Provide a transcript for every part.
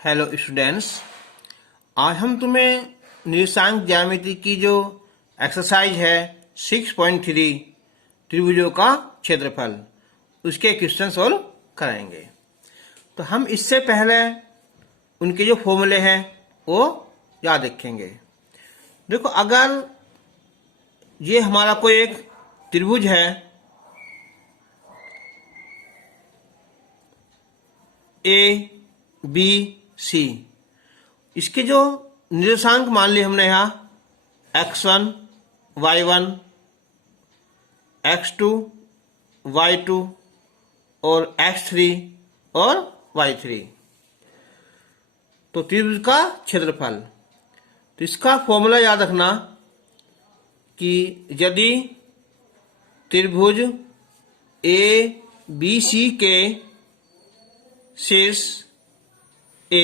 Hello students, आज हम तुम्हें निर्देशांक ज्यामिति की जो एक्सरसाइज है 6.3 त्रिभुजों का क्षेत्रफल उसके क्वेश्चन सॉल्व कराएंगे। तो हम इससे पहले उनके जो फॉर्मूले हैं वो याद रखेंगे। देखो, अगर ये हमारा कोई एक त्रिभुज है ए बी सी, इसके जो निर्देशांक मान लिए हमने यहाँ x1, y1, x2, y2 और x3 और y3, तो त्रिभुज का क्षेत्रफल। तो इसका फॉर्मूला याद रखना कि यदि त्रिभुज ए बी सी के शीर्ष ए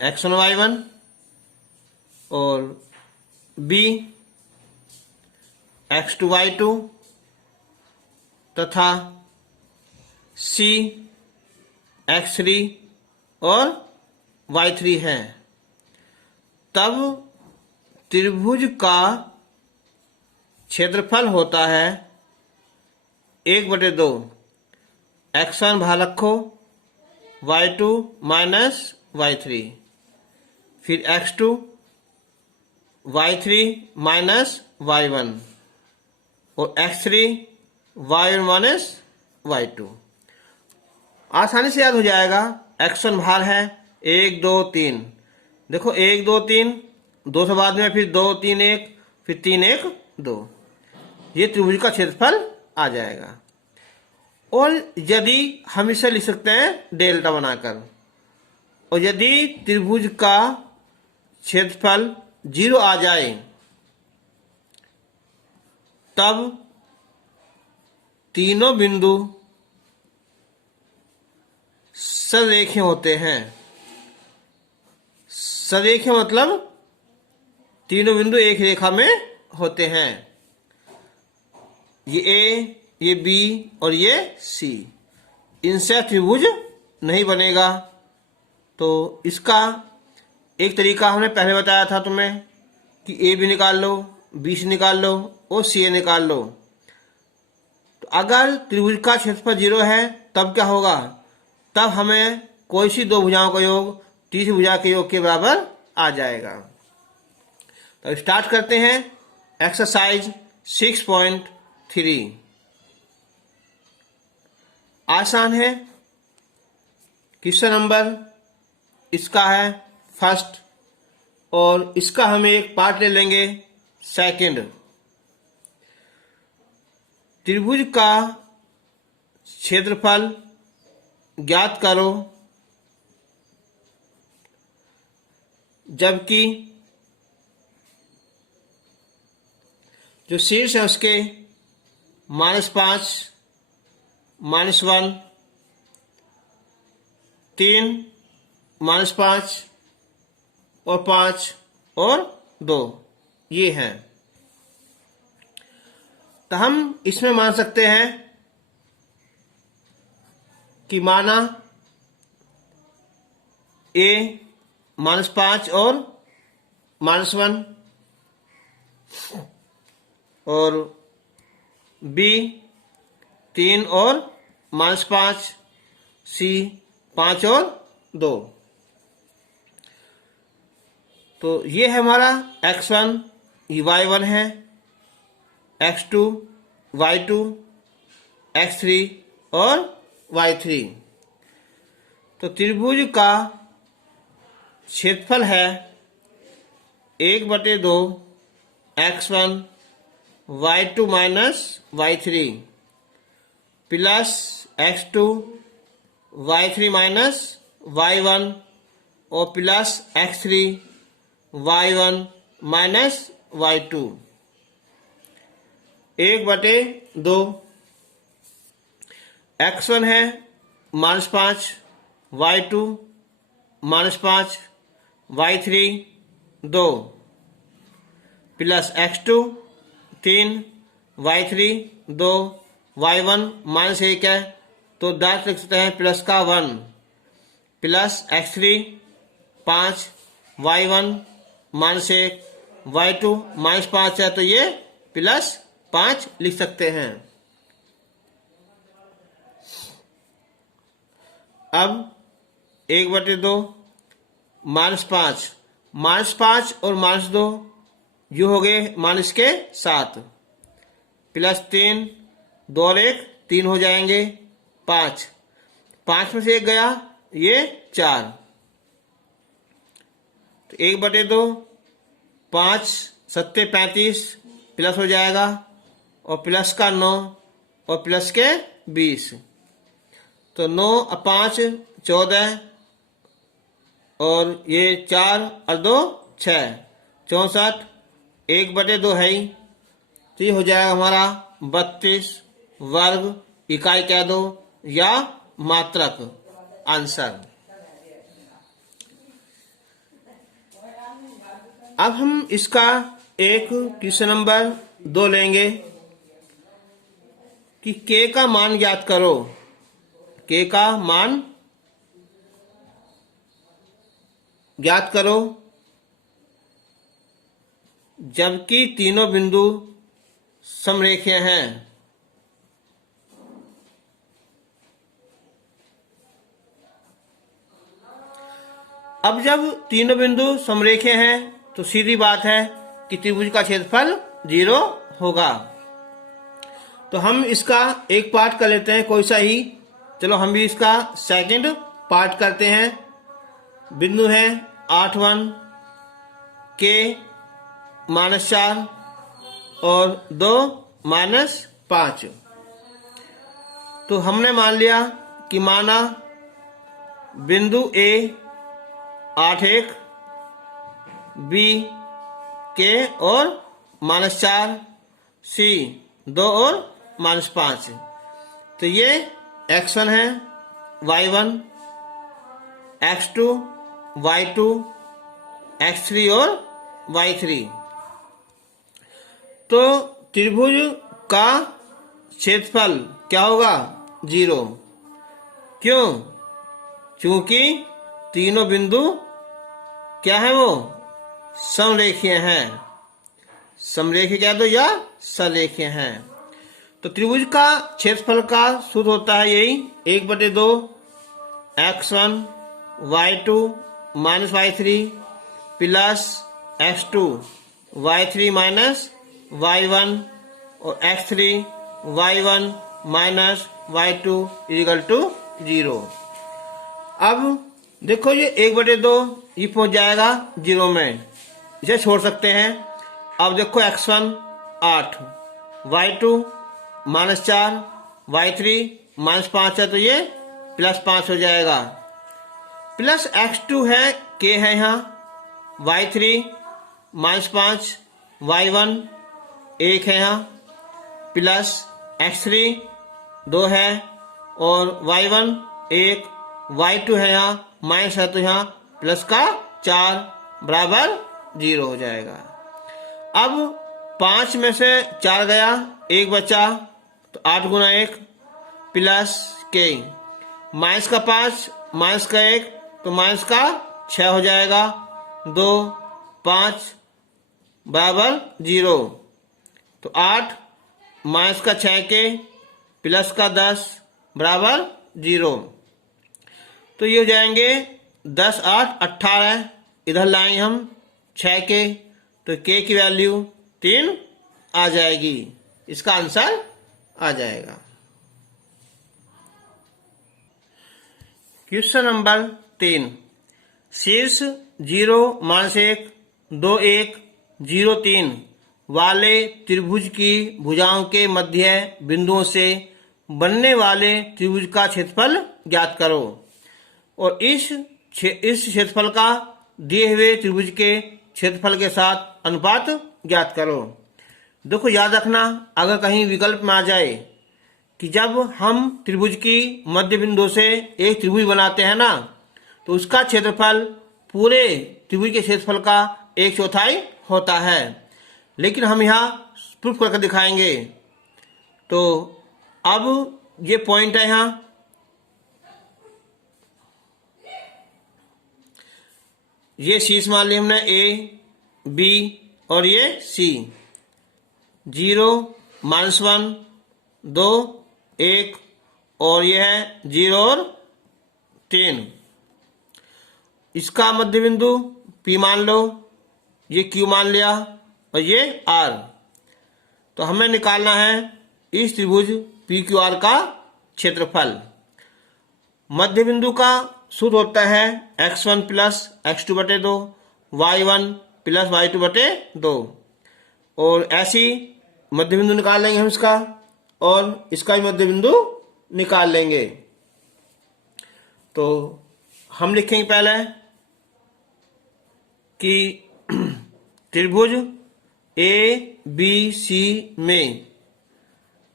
x1 y1 और बी x2 y2 तथा सी x3 और y3 है, तब त्रिभुज का क्षेत्रफल होता है 1/2 x1 बाहर रखो y2 माइनस y3, फिर x2 y3 माइनस y1 और x3 y1 माइनस y2। आसानी से याद हो जाएगा। x1 बाहर है 1 2 3, देखो 1 2 3, 2 से बाद में फिर 2 3 1, फिर 3 1 2, ये त्रिभुज का क्षेत्रफल आ जाएगा। और यदि हम इसे लिख सकते हैं डेल्टा बनाकर, और यदि त्रिभुज का क्षेत्रफल 0 आ जाए तब तीनों बिंदु सरेखे होते हैं। सरेखे मतलब तीनों बिंदु एक रेखा में होते हैं। ये ए, ये बी और ये सी, इनसे त्रिभुज नहीं बनेगा। तो इसका एक तरीका हमने पहले बताया था तुम्हें कि ए बी निकाल लो, बी सी निकाल लो और सी ए निकाल लो। तो अगर त्रिभुज का क्षेत्रफल 0 है तब क्या होगा? तब हमें कोई सी दो भुजाओं का योग तीसरी भुजा के योग के बराबर आ जाएगा। तो स्टार्ट करते हैं एक्सरसाइज 6.3। आसान है। क्वेश्चन नंबर इसका है फर्स्ट, और इसका हम एक पार्ट ले लेंगे सेकंड। त्रिभुज का क्षेत्रफल ज्ञात करो जबकि जो शीर्ष है उसके -5, -1, 3, -5 और 5 और 2 ये हैं। तो हम इसमें मान सकते हैं कि माना ए -5 और -1 और बी 3 और -5, सी 5 और 2। तो ये है हमारा x1, ये y1 है, x2 y2, x3 और y3। तो त्रिभुज का क्षेत्रफल है 1/2 x1 y2 minus y3 plus x2 y3 minus y1 और plus x3 y1 minus y2 1/2। x1 है -5, y2 -5, y3 2 plus x2 3, y3 2, y1 -1 है, तो दांत लिख सकते हैं प्लस का 1 प्लस x3 5, y1 -1, y2 -5 है तो ये +5 लिख सकते हैं। अब 1/2 -5, -5 और -2 जो हो गए -7, +3, 2 और 1 3 हो जाएंगे, 5, 5 में से 1 गया, ये 4, तो 1/2 5 7 35 प्लस हो जाएगा, और प्लस का 9 और प्लस के 20, तो 9 और 5 14, और ये 4 और 2 6, 64, 1/2 है ही, तो ये हो जाएगा हमारा 32 वर्ग इकाई कह दो या मात्रक आंसर। अब हम इसका एक क्वेश्चन नंबर 2 लेंगे कि k का मान ज्ञात करो। k का मान ज्ञात करो जबकि तीनों बिंदु समरेखीय हैं। अब जब तीनों बिंदु समरेखीय हैं तो सीधी बात है कि त्रिभुज का क्षेत्रफल 0 होगा। तो हम इसका एक पार्ट कर लेते हैं कोई सा ही। चलो हम भी इसका सेकंड पार्ट करते हैं। बिंदु है 8 1 k -4 और 2 -5। तो हमने मान लिया कि माना बिंदु A 8 1, B k और -4, C 2 और -5। तो ये x1 है, y1, x2, y2, x3 और y3। तो त्रिभुज का क्षेत्रफल क्या होगा? 0। क्यों? क्योंकि तीनों बिंदु क्या है, वो समरेखीय हैं। समरेखीय कह दो या सरेखीय हैं। तो त्रिभुज का क्षेत्रफल का सूत्र होता है यही 1/2 x1 y2 -y3 plus x2 y3 -y1 और x3 y1 -y2 = 0। अब देखो ये 1/2 ये पहुंच जाएगा 0 में, इसे छोड़ सकते हैं। अब देखो x1 8, y2 -4, y3 -5 है तो ये +5 हो जाएगा। प्लस x2 है, k है यहाँ, y3 -5, y1 1 है यहाँ, प्लस x3 2 है और y1 1, y2 है यहाँ, माइनस है तो यहाँ प्लस का 4 बराबर 0 हो जाएगा। अब 5 में से 4 गया, 1 बचा, तो 8 गुना 1 प्लस k, माइनस का 5 माइनस का 1 तो माइनस का 6 हो जाएगा। 2 5 बराबर 0, तो 8 माइनस का 6k प्लस का 10 बराबर 0। तो ये हो जाएंगे 10 8 18, इधर लाएंगे हम 6k, तो k की वैल्यू 3 आ जाएगी। इसका आंसर आ जाएगा। क्वेश्चन नंबर 3, शीर्ष 0 -1 2 1 0 3 वाले त्रिभुज की भुजाओं के मध्य बिंदुओं से बनने वाले त्रिभुज का क्षेत्रफल ज्ञात करो। और इस क्षेत्रफल का दिए हुए त्रिभुज के क्षेत्रफल के साथ अनुपात ज्ञात करो। देखो याद रखना, अगर कहीं विकल्प में आ जाए कि जब हम त्रिभुज की मध्य बिंदु से एक त्रिभुज बनाते हैं ना, तो उसका क्षेत्रफल पूरे त्रिभुज के क्षेत्रफल का 1/4 होता है। लेकिन हम यहाँ प्रूफ करके दिखाएंगे। तो अब ये पॉइंट है यहाँ, ये शीर्ष मान ली हमने ए, बी और ये सी। 0, -1, 2, 1 और ये है 0 और 10। इसका मध्य बिंदु P मान लो, ये Q मान लिया और ये R। तो हमें निकालना है इस त्रिभुज PQR का क्षेत्रफल। मध्य बिंदु का सूत्र होता है x1 प्लस x2 बटे 2, y1 प्लस y2 बटे 2। और ऐसी मध्य बिंदु निकाल लेंगे हम इसका, और इसका भी मध्य बिंदु निकाल लेंगे। तो हम लिखेंगे पहले कि त्रिभुज ABC में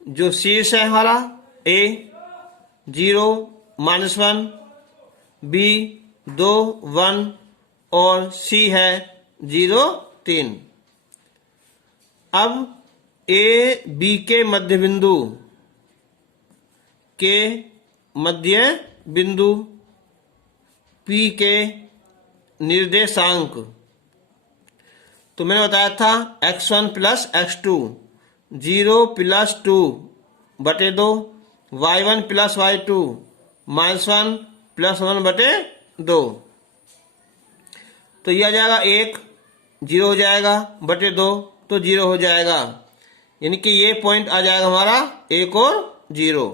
जो शीर्ष है हमारा A 0, -1, B 2, 1 और C है 0, 3। अब AB के मध्य बिंदु P के निर्देशांक, तो मैंने बताया था x1 प्लस x2, 0 प्लस 2 बटे 2, y1 प्लस y2, -1 प्लस 1 बटे 2। तो यह आ जाएगा 1, 0 हो जाएगा, बटे 2 तो 0 हो जाएगा। यानी कि ये पॉइंट आ जाएगा हमारा 1 और 0।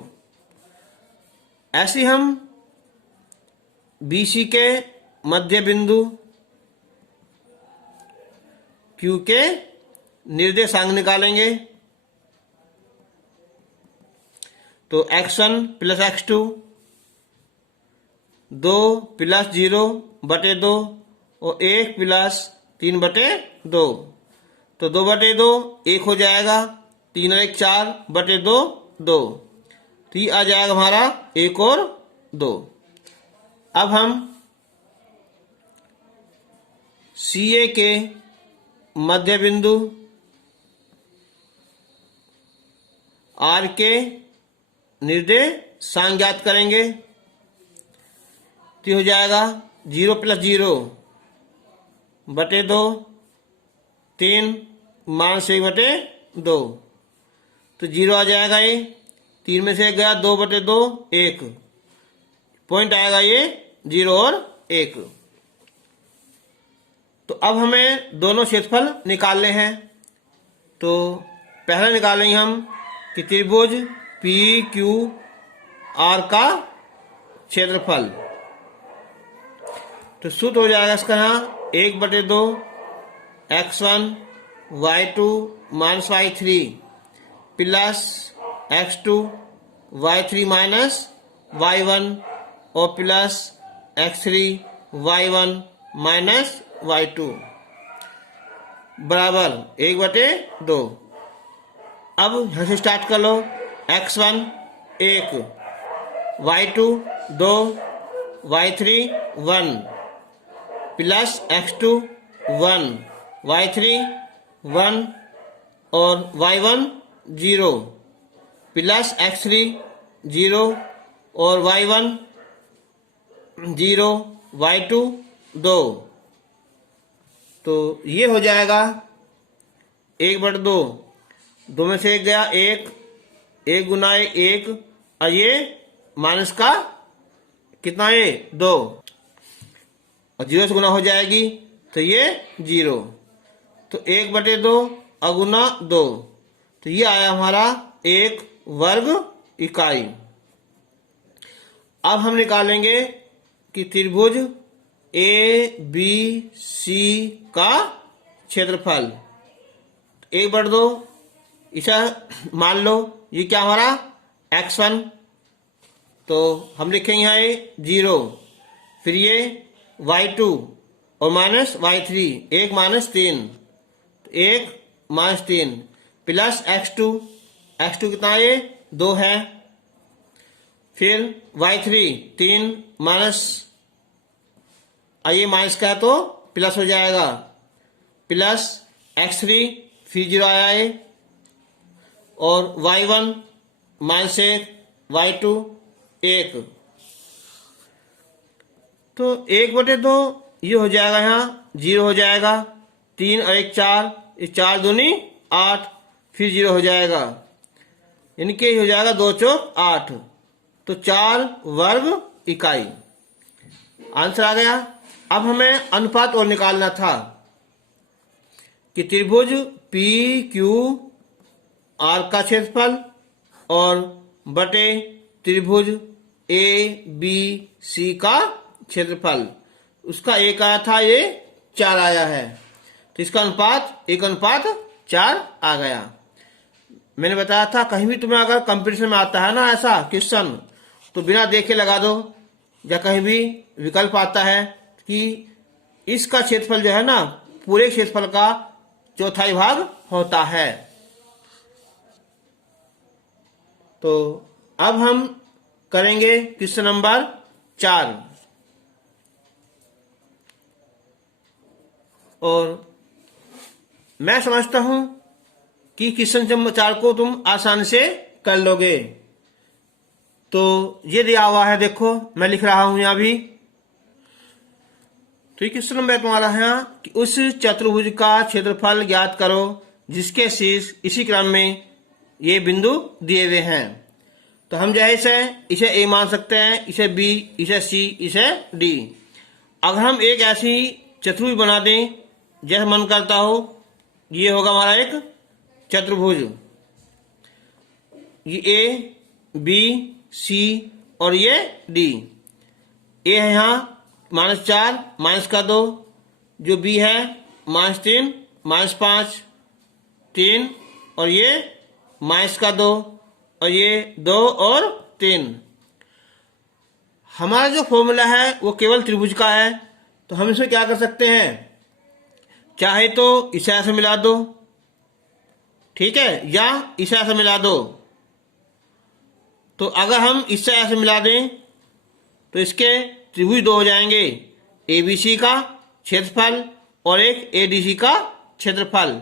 ऐसे हम BC के मध्य बिंदु Q के निर्देशांक निकालेंगे। तो x1 प्लस x2, 2 प्लस 0 बटे 2 और 1 प्लस 3 बटे 2। तो 2 बटे 2 1 हो जाएगा, 3 और 1 4 बटे 2 2। तो ये आ जाएगा हमारा 1 और 2। अब हम CA के मध्य बिंदु R के निर्देशांक ज्ञात करेंगे। तो हो जाएगा 0 प्लस 0 बटे 2, 3 -1 बटे 2। तो 0 आ जाएगा, ये 3 में से गया, 2 बटे 2 1। पॉइंट आएगा ये 0 और 1। तो अब हमें दोनों क्षेत्रफल निकालने हैं। तो पहले निकालेंगे हम कि त्रिभुज PQR का क्षेत्रफल। तो सूत्र हो जाएगा इसका यहाँ 1 बटे 2 x1 y2 minus y3 plus x2 y3 minus y1 और plus x3 y1 minus y2 बराबर 1 बटे 2। अब यहाँ से स्टार्ट कर लो। x1 1, y2 2, y3 1 plus x2 1, y3 1 और y1 0 प्लस x3 0 और y1 0, y2 2। तो ये हो जाएगा 1 बटे 2, 2 में से 1 गया 1, 1 गुना 1 और ये माइनस का कितना है 2 और 0 से गुना हो जाएगी तो ये 0। तो 1 बटे 2 अगुना 2, तो ये आया हमारा 1 वर्ग इकाई। अब हम निकालेंगे कि त्रिभुज ABC का क्षेत्रफल। 1 बटे 2 इसे मान लो, ये क्या हमारा x1, तो हम लिखेंगे यहाँ 0, फिर ये y2 और minus y3, 1 minus 3, 1 minus 3 plus x2, x2 कितना है 2 है, फिर y3 3 माइनस, ये माइनस का है तो प्लस हो जाएगा, प्लस x3 फिर 0 आया है और y1 माइनस 1, y2 1। तो 1 बटे 2 ये हो जाएगा यहाँ 0 हो जाएगा, 3 और 1 4, 4 दूनी 8, फिर 0 हो जाएगा, इनके ही हो जाएगा 2 चौक 8, तो 4 वर्ग इकाई। आंसर आ गया। अब हमें अनुपात और निकालना था कि त्रिभुज पी क्यू आर का क्षेत्रफल और बटे त्रिभुज ए बी सी का क्षेत्रफल, उसका 1 आया था, ये 4 आया है, तो इसका अनुपात 1:4 आ गया। मैंने बताया था कहीं भी तुम्हें अगर कंपटीशन में आता है ना ऐसा क्वेश्चन, तो बिना देखे लगा दो, या कहीं भी विकल्प आता है कि इसका क्षेत्रफल जो है ना पूरे क्षेत्रफल का चौथाई भाग होता है। तो अब हम करेंगे क्वेश्चन नंबर 4, और मैं समझता हूं कि क्वेश्चन नंबर 4 को तुम आसानी से कर लोगे। तो ये दिया हुआ है, देखो मैं लिख रहा हूं यहां भी। तो ये क्वेश्चन नंबर तुम्हारा है कि उस चतुर्भुज का क्षेत्रफल ज्ञात करो जिसके शीर्ष इसी क्रम में ये बिंदु दिए हुए हैं। तो हम जो है इसे ए मान सकते हैं, इसे बी, इसे सी, इसे डी। अगर हम एक ऐसी चतुर्भुज बना दें जैसे मन करता हो, ये होगा हमारा एक चतुर्भुज, ये ए बी सी और ये डी। ए है यहाँ -4 -2, जो बी है -3 -5 3, और ये -2 और ये 2 और 3। हमारा जो फॉर्मूला है वो केवल त्रिभुज का है, तो हम इसमें क्या कर सकते हैं, चाहे तो इसे ऐसे मिला दो, ठीक है, या इसे ऐसे मिला दो। तो अगर हम इससे ऐसे मिला दें तो इसके त्रिभुज 2 हो जाएंगे, एबीसी का क्षेत्रफल और एक एडीसी का क्षेत्रफल,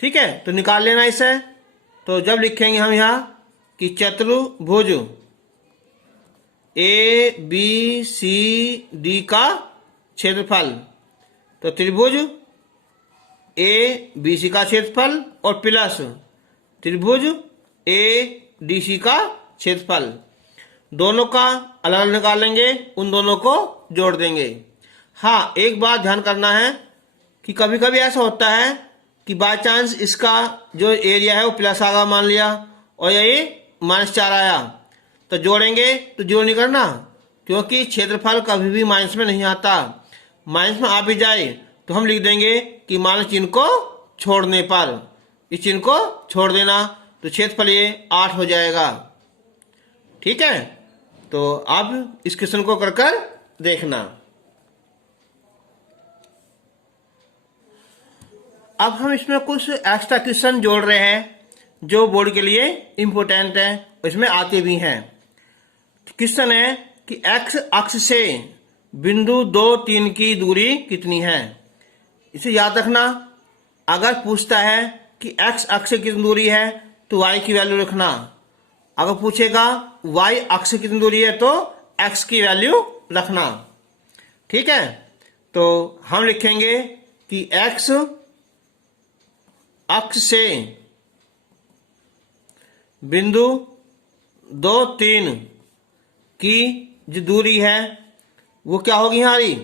ठीक है। तो निकाल लेना इसे। तो जब लिखेंगे हम यहाँ कि चतुर्भुज ए बी सी डी का क्षेत्रफल, तो त्रिभुज ए बी सी का क्षेत्रफल और प्लस त्रिभुज ए डी सी का क्षेत्रफल, दोनों का अलग अलग निकालेंगे, उन दोनों को जोड़ देंगे। हाँ, एक बात ध्यान करना है कि कभी कभी ऐसा होता है कि बाय चांस इसका जो एरिया है वो प्लस आ गया मान लिया, और ये -4 आया, तो जोड़ेंगे तो जोड़ नहीं करना, क्योंकि क्षेत्रफल कभी भी माइनस में नहीं आता। माइनस में आ भी जाए तो हम लिख देंगे कि माइनस चिन्ह को छोड़ने पर, इस चिन्ह को छोड़ देना, तो क्षेत्रफल ये 8 हो जाएगा, ठीक है। तो अब इस क्वेश्चन को कर कर देखना। अब हम इसमें कुछ एक्स्ट्रा क्वेश्चन जोड़ रहे हैं जो बोर्ड के लिए इम्पोर्टेंट है, इसमें आते भी हैं। क्वेश्चन है कि एक्स अक्ष से बिंदु 2 3 की दूरी कितनी है। इसे याद रखना, अगर पूछता है कि एक्स अक्ष से कितनी दूरी है तो वाई की वैल्यू रखना, अगर पूछेगा वाई अक्ष से कितनी दूरी है तो एक्स की वैल्यू रखना, ठीक है। तो हम लिखेंगे कि एक्स अक्ष से बिंदु 2 3 की जो दूरी है वो क्या होगी हमारी,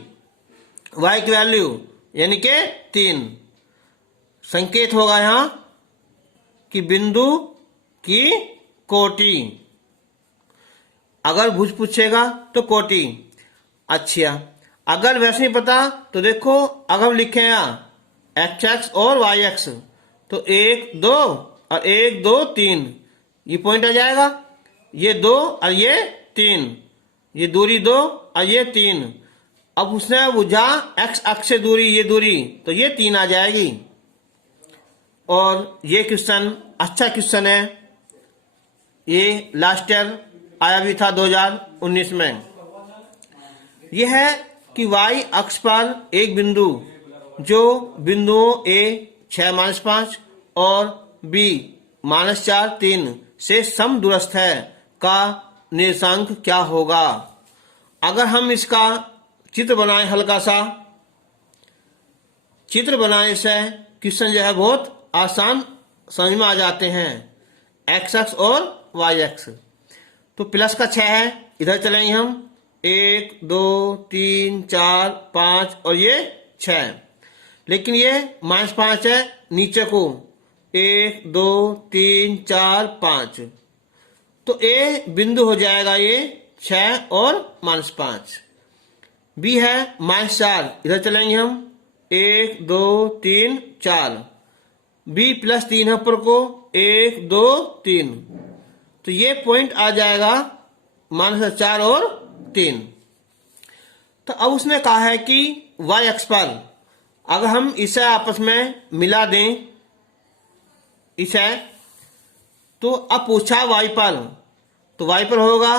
y की वैल्यू यानी के 3। संकेत होगा यहां कि बिंदु की कोटि, अगर भुज पूछेगा तो कोटि। अच्छा, अगर वैसे नहीं पता तो देखो, अगर हम लिखें यहाँ x और y, तो 1 2 और 1 2 3, ये पॉइंट आ जाएगा, ये 2 और ये 3, ये दूरी 2 और ये 3। अब उसने बुझा x अक्ष से दूरी, ये दूरी, तो ये 3 आ जाएगी। और ये क्वेश्चन अच्छा क्वेश्चन है, ये लास्ट ईयर आया भी था 2019 में। यह है कि y अक्ष पर एक बिंदु जो बिंदुओं a 6 -5 और b -4 3 से समदूरस्थ है का निर्देशांक क्या होगा। अगर हम इसका चित्र बनाए हल्का सा। चित्र बनाने से क्वेश्चन जो है बहुत आसान समझ में आ जाते हैं, एक्स एक्स और वाई एक्स। तो प्लस का 6 है, इधर चलेंगे हम 1 2 3 4 5 और ये 6, लेकिन ये -5 है नीचे को 1 2 3 4 5, तो ए बिंदु हो जाएगा ये 6 और -5। बी है -4, इधर चलेंगे हम 1 2 3 4, बी +3 है ऊपर को 1 2 3, तो ये पॉइंट आ जाएगा -4 और 3। तो अब उसने कहा है कि y अक्ष पर अगर हम इसे आपस में मिला दें इसे, तो अब पूछा y पर, तो y पर होगा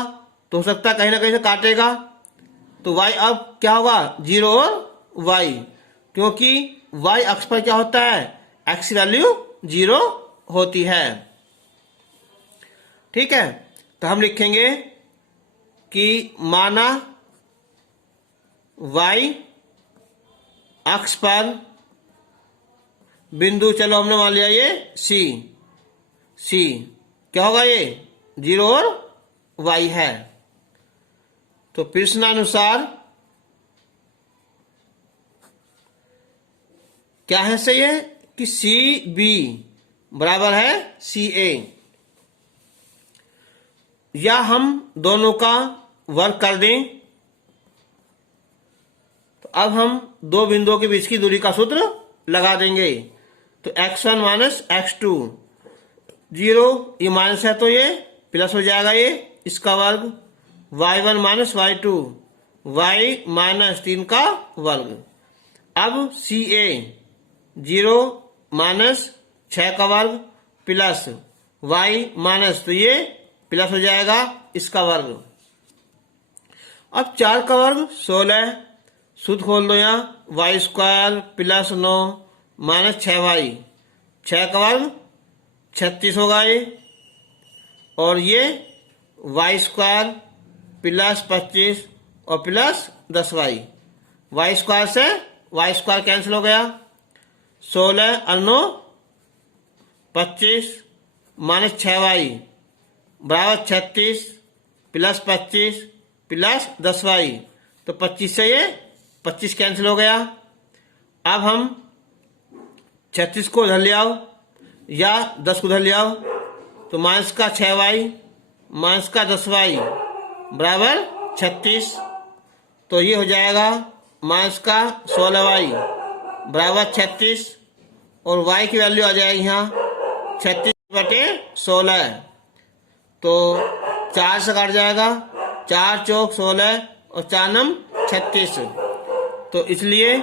तो हो सकता है कहीं ना कहीं से काटेगा, तो y अब क्या होगा 0 और y, क्योंकि y अक्ष पर क्या होता है x की वैल्यू 0 होती है। ठीक है, तो हम लिखेंगे कि माना y अक्ष पर बिंदु, चलो हमने मान लिया ये C क्या होगा ये 0 और y है। तो प्रश्नानुसार क्या है सही है कि CB बराबर है CA, या हम दोनों का वर्ग कर दें। तो अब हम दो बिंदुओं के बीच की दूरी का सूत्र लगा देंगे। तो x1 माइनस x2, 0 ये माइनस है तो ये प्लस हो जाएगा, ये इसका वर्ग, y1 minus y2, y minus 3 का वर्ग। अब CA 0 माइनस 6 का वर्ग प्लस y माइनस, तो ये प्लस हो जाएगा इसका वर्ग। अब 4 का वर्ग 16, सूत्र खोल दो यहाँ, y² प्लस 9 माइनस 6y, 6 का वर्ग 36 होगा ये, और ये y² प्लस 25 और प्लस 10y, y² से y² कैंसिल हो गया, 16 और 9 25 माइनस 6y बराबर 36 प्लस 25 प्लस 10y, तो 25 से ये 25 कैंसिल हो गया। अब हम 36 को उधर ले आओ या 10 को उधर ले आओ, तो माइनस का 6y माइनस का 10y बराबर 36, तो ये हो जाएगा माइनस का 16y बराबर 36, और y की वैल्यू आ जाएगी यहाँ 36/16, तो 4 से काट जाएगा, 4 चौक 16 और 4 नम 36, तो इसलिए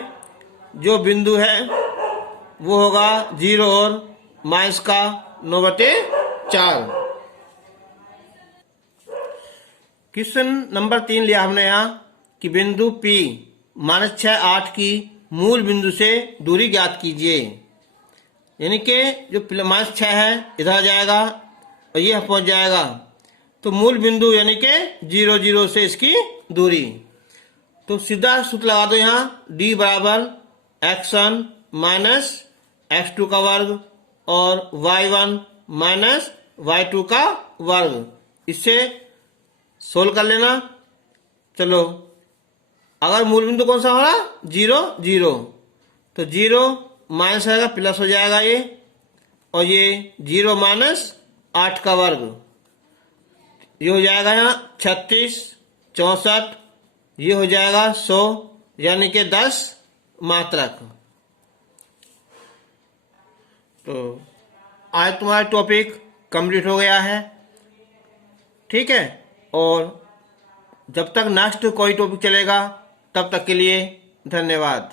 जो बिंदु है वो होगा 0 और माइनस का 9/4। क्वेश्चन नंबर 3 लिया हमने यहाँ कि बिंदु P -6 8 की मूल बिंदु से दूरी ज्ञात कीजिए, यानी कि जो -6 है इधर आ जाएगा और ये पहुंच जाएगा, तो मूल बिंदु यानी कि 0 0 से इसकी दूरी। तो सीधा सूत्र लगा दो यहाँ, D बराबर x1 माइनस x2 का वर्ग और y1 माइनस y2 का वर्ग, इससे सोल्व कर लेना। चलो, अगर मूल बिंदु कौन सा हो रहा 0 0, तो 0 माइनस आएगा प्लस हो जाएगा ये, और ये 0 माइनस 8 का वर्ग, ये हो जाएगा यहाँ 36 64, ये हो जाएगा 100, यानी कि 10 मात्रक। तो आज तुम्हारा टॉपिक कंप्लीट हो गया है। ठीक है, और जब तक नेक्स्ट कोई टॉपिक चलेगा तब तक के लिए धन्यवाद।